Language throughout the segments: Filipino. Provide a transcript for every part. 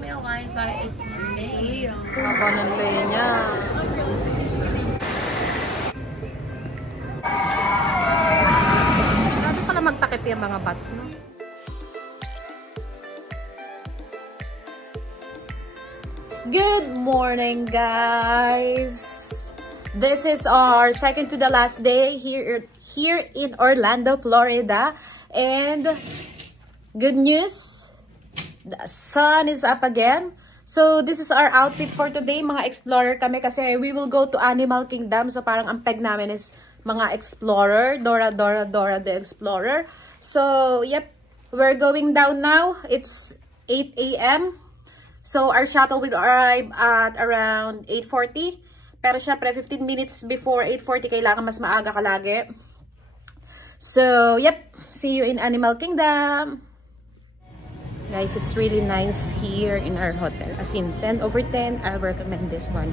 realize that it's May. Haba ng lay niya. Grabe pala magtakip yung mga bats, no? Good morning, guys! This is our second to the last day here in Orlando, Florida. And good news, the sun is up again. So this is our outfit for today. Mga explorer kami kasi we will go to Animal Kingdom. So parang ang peg namin is mga explorer. Dora the Explorer. So yep, we're going down now. It's 8 a.m. So our shuttle will arrive at around 8:40. Pero syempre 15 minutes before 8:40 kailangan mas maaga ka lagi. So yep, see you in Animal Kingdom. Guys, it's really nice here in our hotel. As in, 10 over 10, I recommend this one.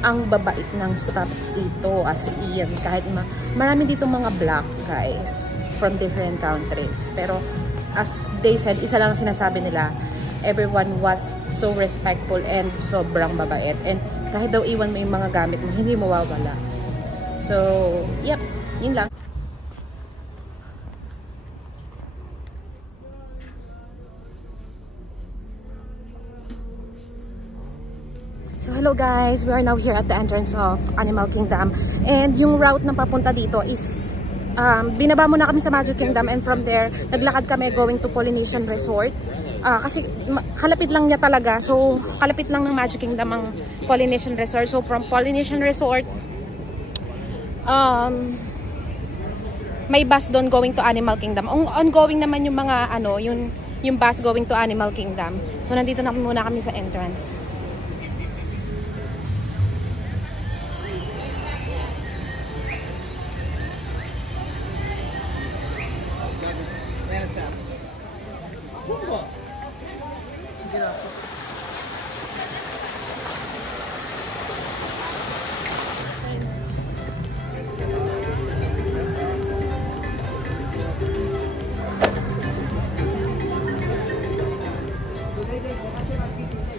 Ang babait ng staffs dito, as in, kahit marami dito mga black guys from different countries. Pero, as they said, isa lang sinasabi nila, everyone was so respectful and sobrang babait. And kahit daw iwan mo yung mga gamit mo, hindi mawawala. So, yep, yun lang. So hello guys, we are now here at the entrance of Animal Kingdom, and yung route na papunta dito is binaba muna kami sa Magic Kingdom, and from there naglakad kami going to Polynesian Resort kasi kalapit lang niya talaga, so kalapit lang ng Magic Kingdom ang Polynesian Resort. So from Polynesian Resort may bus doon going to Animal Kingdom. Ongoing naman yung mga yung bus going to Animal Kingdom. So nandito na muna kami sa entrance.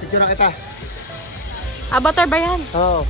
Picture kita. Avatar ba yan? Oo.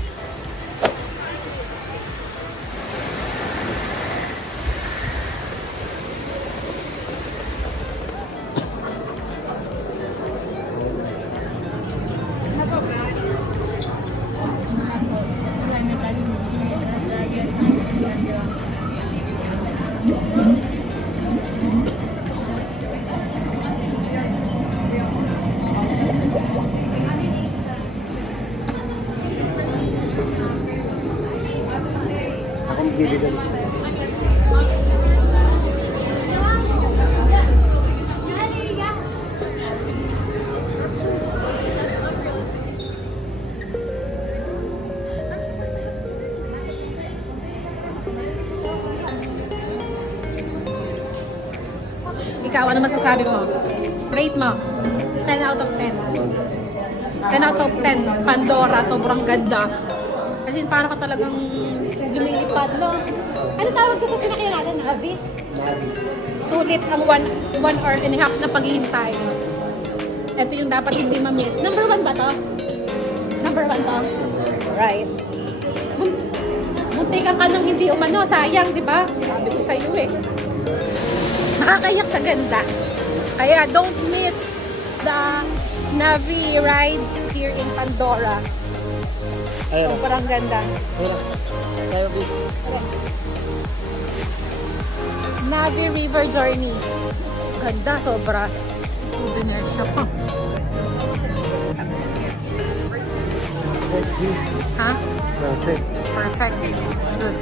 Ikaw, ano masasabi mo? Rate mo. 10 out of 10. 10 out of 10. Pandora, sobrang ganda. Kasi para ka talagang lumilipad, no? Ano tawag ko sa sinakyan natin? Navi? Navi. Sulit ang 1 hour and a half na paghihintay. Ito yung dapat hindi ma-miss. Number 1 ba to? Number 1 to? Right. Muntikan ka nang hindi umano. Sayang, di ba? Sabi ko sa'yo eh. Nakakayak sa ganda. Kaya don't miss the Navi ride here in Pandora. Ayun. Sobrang ganda. Ayun. Navi River Journey. Ganda, sobra. Souvenir shop. Ha? Perfect. Perfect. Good.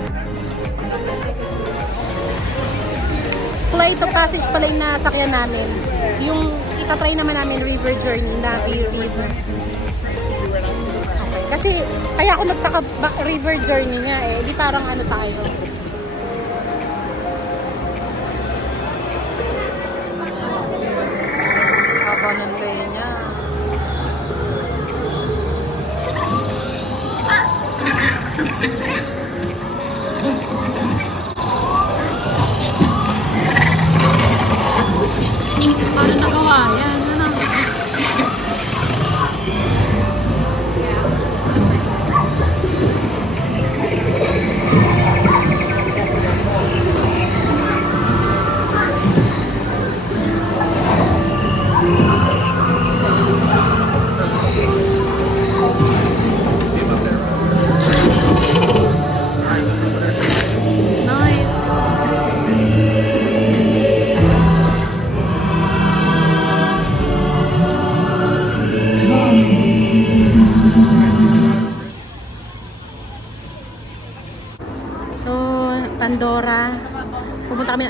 Flight of passage pala yung nasakyan namin. Yung itatry naman namin River Journey, Navi River. Okay. Kasi, kaya ako nagtaka River Journey nga eh. Di parang ano tayo. Haba ng lay niya. Paano nagawa yan? Ano?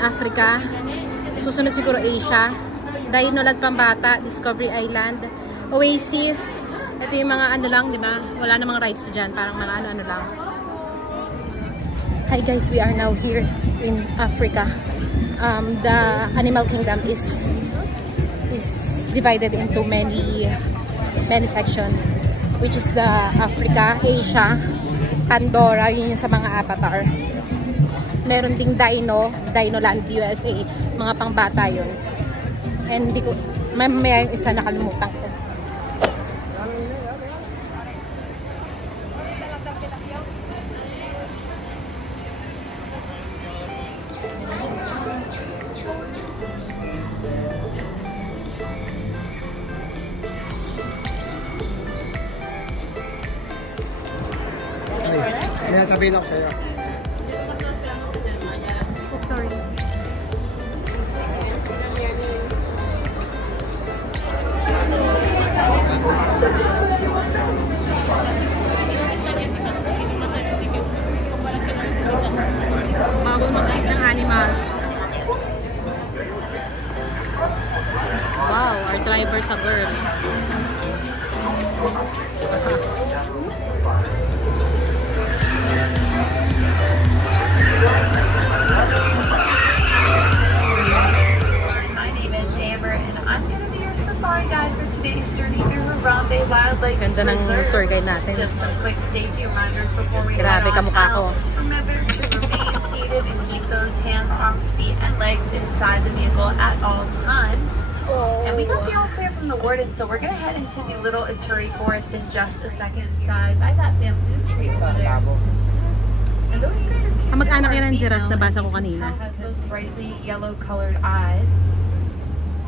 Africa. Susunod siguro Asia. Dinoland Pambata, Discovery Island, Oasis. Ito yung mga ano lang, di ba? Wala namang rides dyan. Parang mga ano-ano lang. Hi guys, we are now here in Africa. The animal kingdom is divided into many sections, which is the Africa, Asia, Pandora, yun yung sa mga avatar. Meron ding Dinoland USA, mga pangbata yun. And hindi ko, may isa nakalimutan ko. May sabihin ako sa'yo. Oh, sorry. Bago mag-eat ng animals. Wow, our driver's a girl. My name is Amber and I'm going to be your safari guide for today's journey through Harambe Wildlife Ganda ng Reserve. tour guide natin. Just some quick safety reminders before we Grabe, head on kamukha ko. out. Remember to remain seated and keep those hands, arms, feet, and legs inside the vehicle at all times. And we got the all clear from the warden, so we're going to head into the Little Ituri Forest in just a second inside by that bamboo tree over there. And those critters Mag-anak yan ng are giraffe, female, nabasa and ko each kanina. has those brightly yellow colored eyes.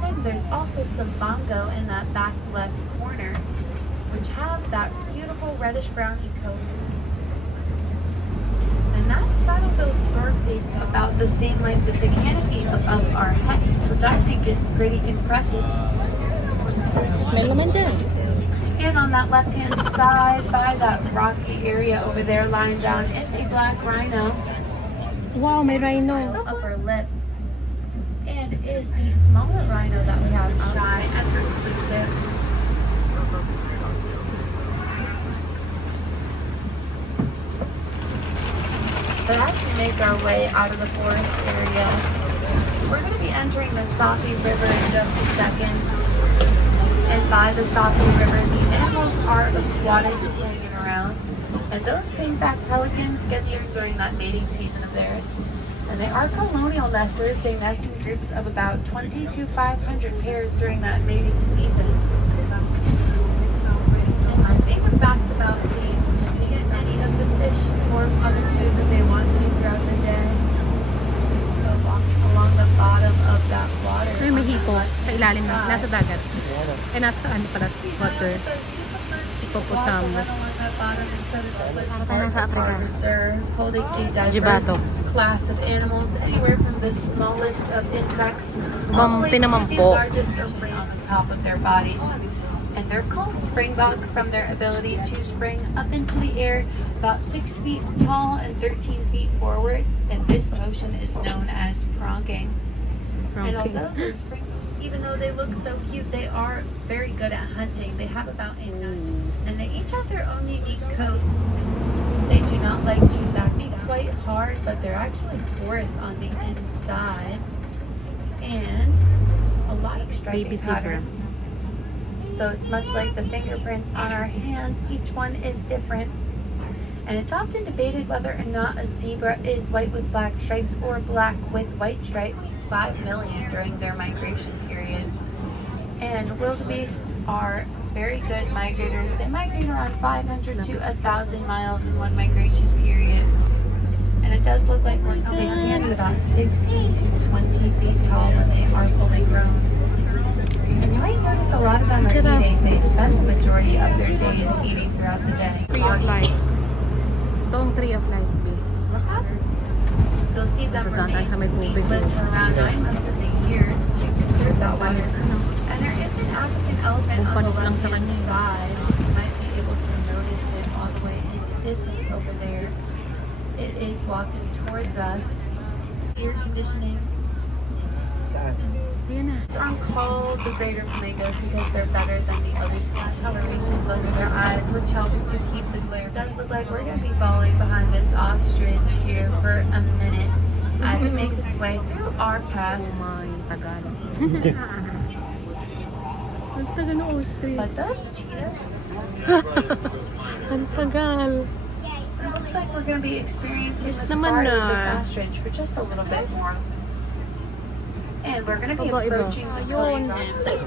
And there's also some bongo in that back left corner, which have that beautiful reddish browny coat. And that saddle-billed storkfish is about the same length as the canopy above our heads, which I think is pretty impressive. Smell naman dyan. And on that left-hand side, by that rocky area over there, lying down, is a black rhino. Wow, may rhino. Upper lip. And is the smaller rhino that we have shy and reclusive. But as we make our way out of the forest area, we're going to be entering the Sapi River in just a second. And by the Sapi River, the animals are aquatic and hanging around. And those pink-backed pelicans get here during that mating season of theirs. And they are colonial nesters. They nest in groups of about 20 to 500 pairs during that mating season. And my favorite fact about these is they get any of the fish or other food that they want to throughout the day. Walking along the bottom of that water. May hipo sa ilalim ng, nasa dagat. Eh, nasa ano pala, water. Hippopotamus. Sa Africa. Holding a diverse Jibato. class of animals, anywhere from the smallest of insects all the way to the Pinamampo. largest of prey on the top of their bodies. And they're called springbok from their ability to spring up into the air about 6 feet tall and 13 feet forward. And this motion is known as pronking. And although the spring, even though they look so cute, they are very good at hunting. They have about a nine, and they each have their own unique coats. They do not like to be quite hard, but they're actually porous on the inside, and a lot of striping Baby zebra. patterns. So it's much like the fingerprints on our hands. Each one is different. And it's often debated whether or not a zebra is white with black stripes or black with white stripes. 5 million during their migration period. And wildebeests are very good migrators. They migrate around 500 to 1,000 miles in one migration period. And it does look like they stand at about 16 to 20 feet tall when they are fully grown. And you might notice a lot of them are eating. They spend the majority of their days eating throughout the day. Tree of life. Ito ang tree of life, B. You'll see them Nagdaan remain sa may tubig. leafless for around 9 months of the year to conserve that water. And there is an African elephant on the Bumpanis lang sa left-hand kanya. side. You might be able to notice it all the way in the distance over there. It is walking towards us. Ear conditioning Saan? Ayan na. These are called the greater flamingos because they're better than the other splash colorations under their eyes, which helps to keep the glare. It does look like we're going to be following behind this ostrich here for a minute as it makes its way through our path. Oh my, tagal. Ang tagal ng ostrich. But those cheetahs, Ang tagal. it looks like we're going to be experiencing Yes the naman safari with this na. ostrich for just a little bit more. And we're going to be Iba-iba. approaching the Ayun. playpen.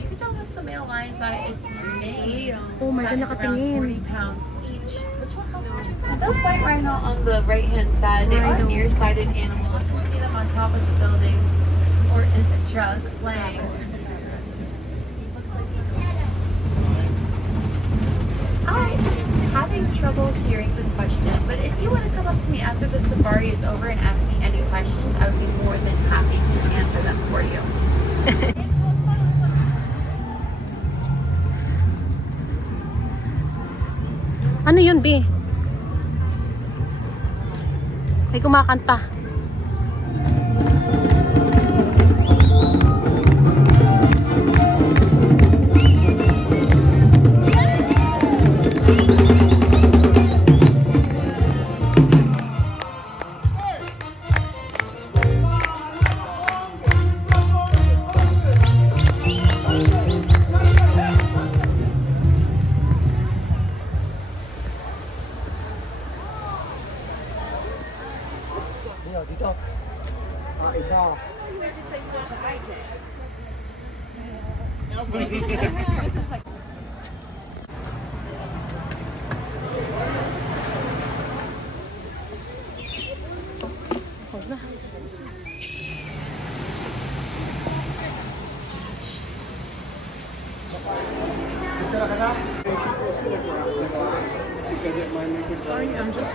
You can tell that's the male lion by its mane. Oh my That God, is around nakatingin. 40 pounds each. And those white rhino on the right-hand side, they are Rhino. nearsighted animals. You can see them on top of the buildings or in the truck playing. I'm having trouble hearing the question, but if you want to come up to me after the safari is over and ask me any questions, I would be more than happy to answer them for you. Ano yun, B? May kumakanta. Dito. Ah, ito. Huwag na. Dito ka na? Sorry, I'm just...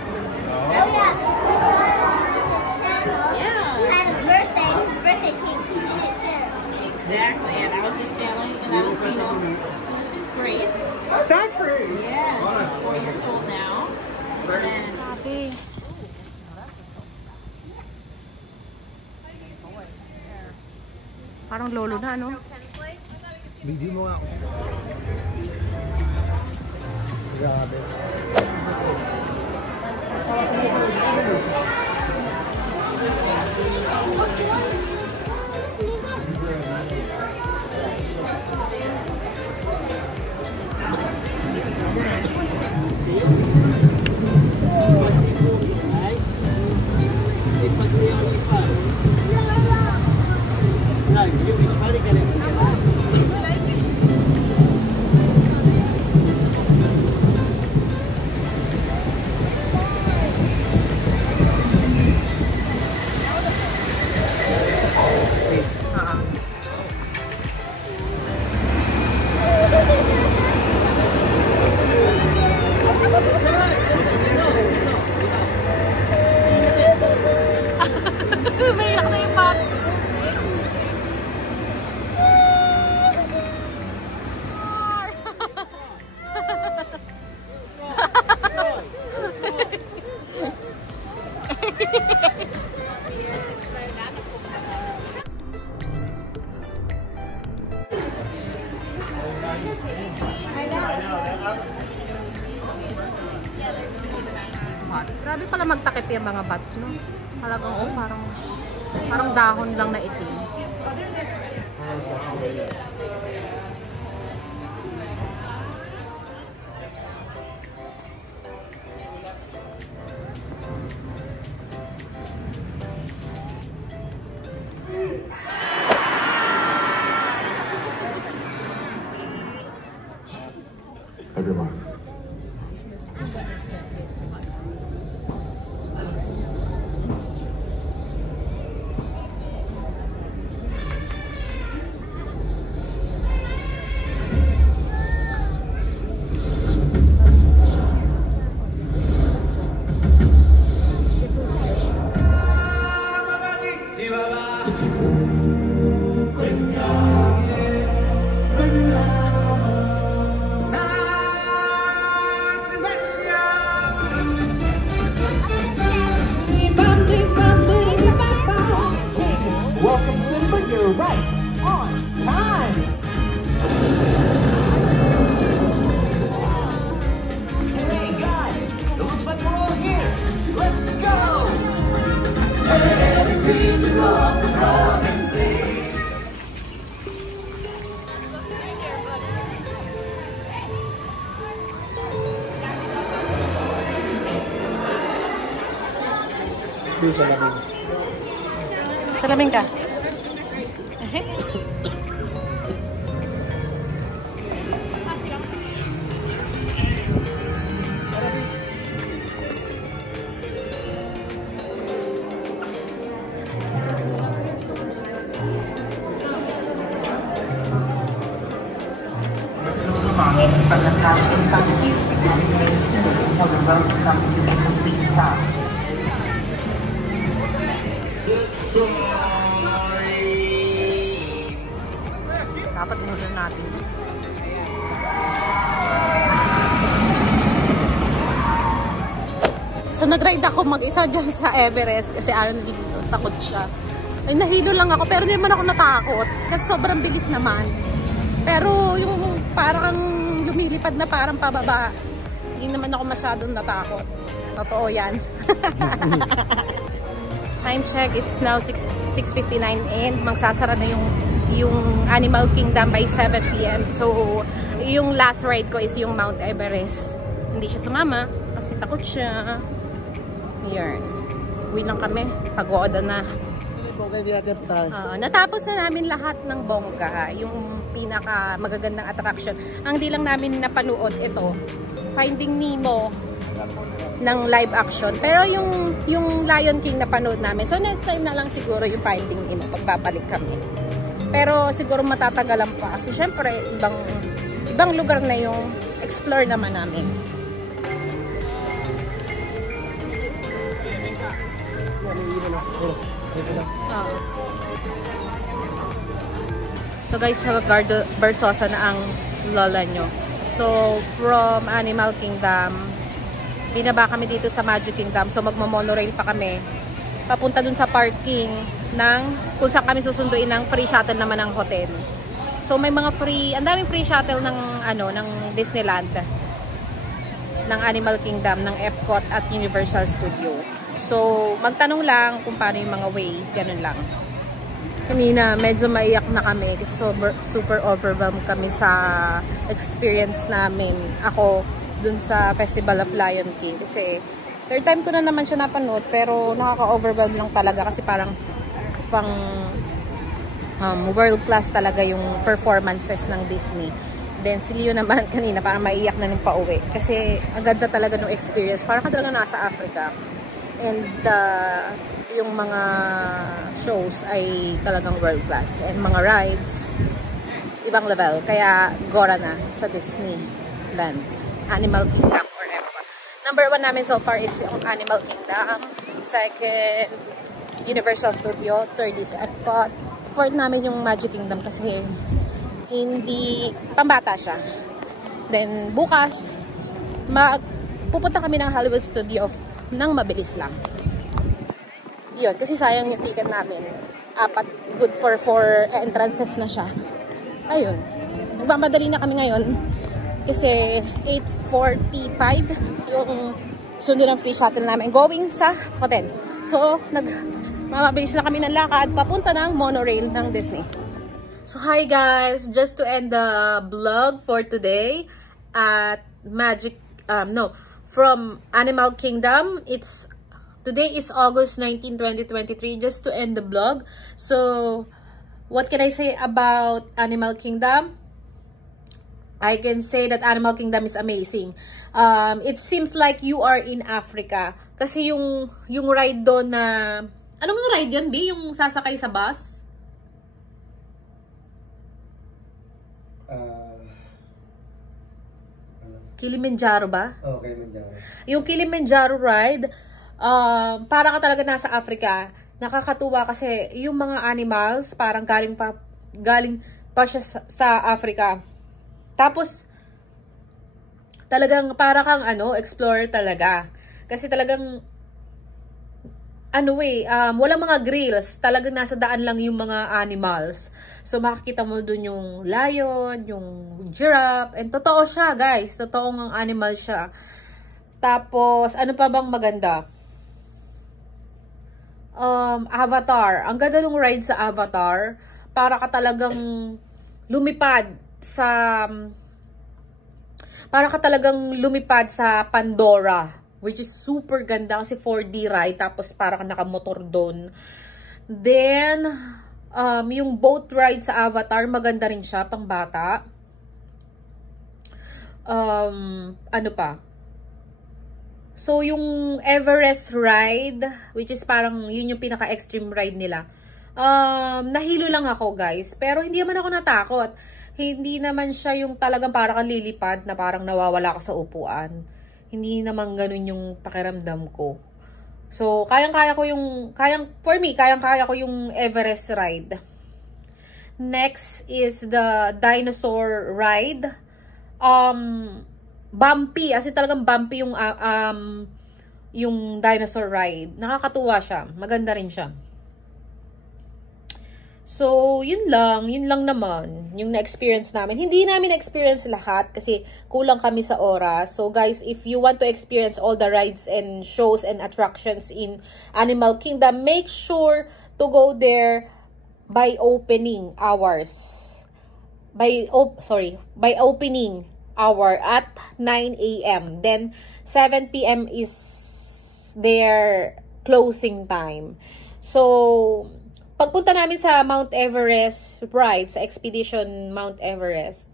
Birthday cake. Exactly, and that was his family, and that was Gino. So this is Grace. That's great. Yeah, she's 4 years old now. And Grabe. Parang lolo na, no? Video mo nga ako. Grabe. Umiyak na yung bata. Grabe pala magtakip yung mga bats, no? Talagang, oh, parang dahon lang na itim. Everyone. Yung salamin. Salamin ka. belongings from the passenger front seat and remain seated until the road comes to a complete stop. Dapat inulan natin. So nag-ride ako mag-isa dyan sa Everest kasi Aaron dito, takot siya. Ay, nahilo lang ako pero hindi naman ako natakot kasi sobrang bilis naman. Pero yung parang lumilipad na parang pababa, hindi naman ako masyadong natakot. Totoo yan. Time check, it's now 6:59 and magsasara na yung Animal Kingdom by 7 PM. So, yung last ride ko is yung Mount Everest. Hindi siya sumama kasi takot siya. Yan. Uwi lang kami. Pagoda na. Natapos na namin lahat ng bongga. Yung pinaka magagandang attraction. Ang di lang namin napanood ito, Finding Nemo ng live action. Pero yung Lion King napanood namin. So next time na lang siguro yung Finding Nemo pagbabalik kami. Pero siguro matatagalan pa kasi syempre ibang lugar na yung explore naman namin. So guys, Gardo Versosa na ang lola nyo. So from Animal Kingdom, binaba kami dito sa Magic Kingdom. So magmo-monorail pa kami papunta dun sa parking ng kung saan kami susunduin ng free shuttle naman ng hotel. So may mga ang daming free shuttle ng ng Disneyland, ng Animal Kingdom, ng Epcot at Universal Studio. So magtanong lang kung paano yung mga way, ganun lang. Kanina medyo maiyak na kami kasi super overwhelmed kami sa experience namin. Ako dun sa Festival of Lion King kasi third time ko na naman siya napanood pero nakaka-overwhelm lang talaga kasi parang pang world class talaga yung performances ng Disney. Then si Leo naman kanina parang maiyak na nung pauwi kasi ang ganda talaga ng experience. Parang ka talaga nasa Africa. And yung mga shows ay talagang world class. And mga rides, ibang level. Kaya gora na sa Disneyland, Animal Kingdom or Epcot. Number 1 namin so far is yung Animal Kingdom. Second, Universal Studio. Third is Epcot. Fourth namin yung Magic Kingdom kasi hindi pambata siya. Then bukas, pupunta kami ng Hollywood Studio nang mabilis lang. Yun, kasi sayang yung ticket namin. 4, good for 4 entrances na siya. Ayun. Nagmamadali na kami ngayon kasi 8:45 yung sundo ng free shuttle namin going sa hotel. So, mamabilis na kami ng lakad papunta ng monorail ng Disney. So, hi guys! Just to end the vlog for today at from Animal Kingdom. Today is August 19, 2023. Just to end the vlog. So, what can I say about Animal Kingdom? I can say that Animal Kingdom is amazing. It seems like you are in Africa. Kasi yung ride doon na... Anong ride yun, B? Yung sasakay sa bus? Kilimanjaro ba? Oh, Kilimanjaro. Yung Kilimanjaro ride, para ka talaga nasa Africa. Nakakatuwa kasi yung mga animals parang galing pa siya sa Africa. Tapos talagang para kang explorer talaga. Kasi talagang walang mga grills, talagang nasa daan lang yung mga animals. So makikita mo dun yung lion, yung giraffe, and totoo siya guys, totoong animal siya. Tapos ano pa bang maganda? Avatar. Ang ganda ng ride sa Avatar. Para ka talagang lumipad sa Pandora which is super ganda kasi 4D ride, tapos parang nakamotor doon. Then, yung boat ride sa Avatar, maganda rin siya, pang bata. Ano pa? So, yung Everest ride, which is parang yun yung pinaka-extreme ride nila. Nahilo lang ako, guys. Pero hindi naman ako natakot. Hindi naman siya yung talagang parang kang lilipad na parang nawawala ka sa upuan. Hindi naman ganun yung pakiramdam ko. So, kayang-kaya ko yung, for me, kayang-kaya ko yung Everest ride. Next is the dinosaur ride. Bumpy. As in talagang bumpy yung dinosaur ride. Nakakatuwa siya. Maganda rin siya. So, yun lang naman yung na-experience namin. Hindi namin na-experience lahat kasi kulang kami sa oras. So, guys, if you want to experience all the rides and shows and attractions in Animal Kingdom, make sure to go there by opening hours. By opening hour at 9 a.m. Then, 7 p.m. is their closing time. So, pagpunta namin sa Mount Everest ride, sa Expedition Mount Everest,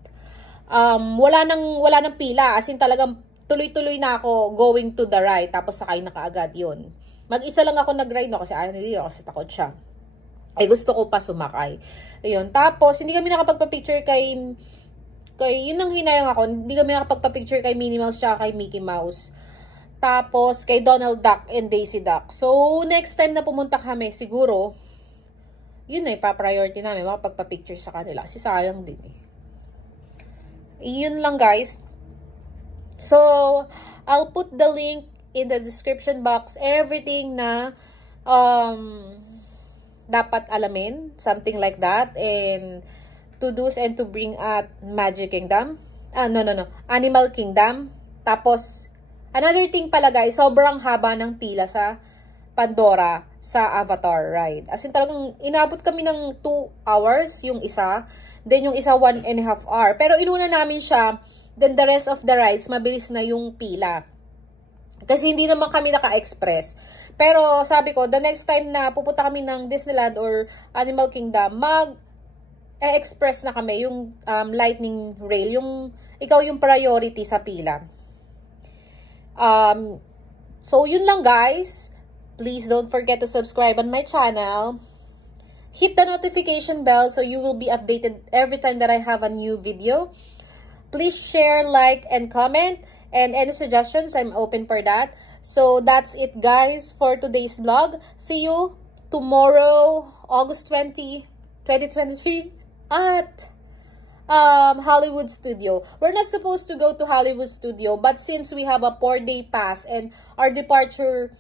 wala nang pila. As in talagang tuloy-tuloy na ako going to the ride. Tapos sakay na kaagad yun. Mag-isa lang ako nag-ride, no? Kasi kasi takot siya. Ay, gusto ko pa sumakay. Ayun. Tapos, hindi kami nakapagpa-picture kay yun ang hinayang ako. Hindi kami nakapagpa-picture kay Minnie Mouse tsaka kay Mickey Mouse. Tapos, kay Donald Duck and Daisy Duck. So, next time na pumunta kami, siguro, yun na, ipa-priority namin, makapagpa-picture sa kanila. Kasi sayang din eh. Yun lang, guys. So, I'll put the link in the description box. Everything na dapat alamin. Something like that. And to do's and to bring at Magic Kingdom. Animal Kingdom. Tapos, another thing pala, guys, sobrang haba ng pila sa Pandora sa Avatar ride. As in talagang inabot kami ng 2 hours yung isa. Then yung isa 1.5 hour. Pero inuna namin siya. Then the rest of the rides, mabilis na yung pila. Kasi hindi naman kami naka-express. Pero sabi ko, the next time na pupunta kami ng Disneyland or Animal Kingdom, mag-express na kami yung lightning rail. Ikaw yung priority sa pila. So yun lang, guys. Please don't forget to subscribe on my channel. Hit the notification bell so you will be updated every time that I have a new video. Please share, like, and comment. And any suggestions, I'm open for that. So that's it, guys, for today's vlog. See you tomorrow, August 20, 2023 at Hollywood Studio. We're not supposed to go to Hollywood Studio, but since we have a 4-day pass and our departure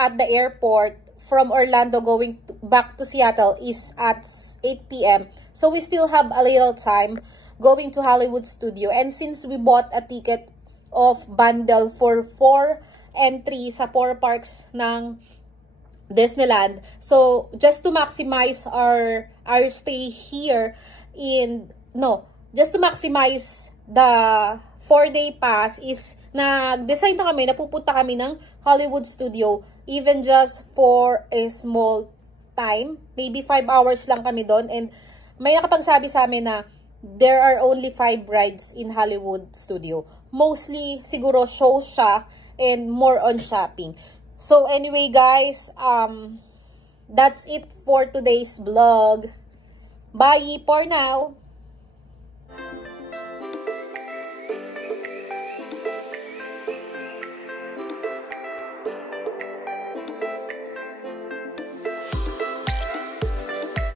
at the airport from Orlando going back to Seattle is at 8 p.m. So we still have a little time going to Hollywood Studio. And since we bought a ticket of bundle for 4 entries sa 4 parks ng Disneyland, so just to maximize our stay here just to maximize the 4-day pass is nag-decide na kami, napupunta kami ng Hollywood Studio, even just for a small time. Maybe 5 hours lang kami doon. And may nakapagsabi sa amin na there are only 5 rides in Hollywood Studio. Mostly, siguro, shows siya and more on shopping. So, anyway, guys, that's it for today's vlog. Bye for now!